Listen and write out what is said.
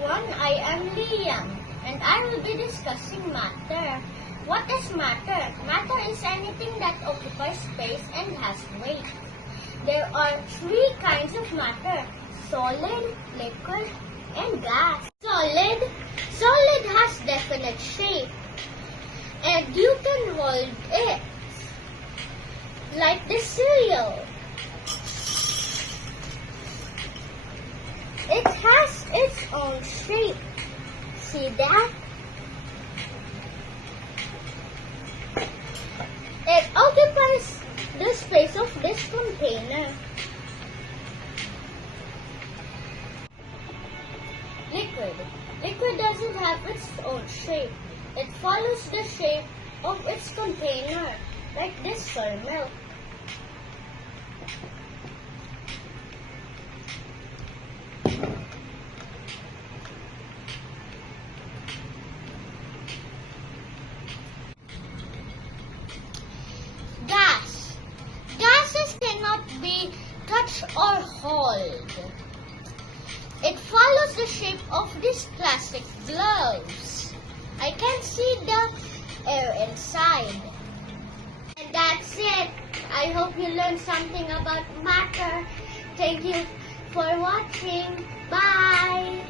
everyone, I am Liam and I will be discussing matter. What is matter? Matter is anything that occupies space and has weight. There are three kinds of matter: solid, liquid, and gas. Solid has definite shape and you can hold it like this cereal. It has its own shape. See that? It occupies the space of this container. Liquid doesn't have its own shape. It follows the shape of its container, like this for milk. Gases cannot be touched or held. It follows the shape of these plastic gloves. I can see the air inside. And that's it. I hope you learned something about matter. Thank you for watching. Bye.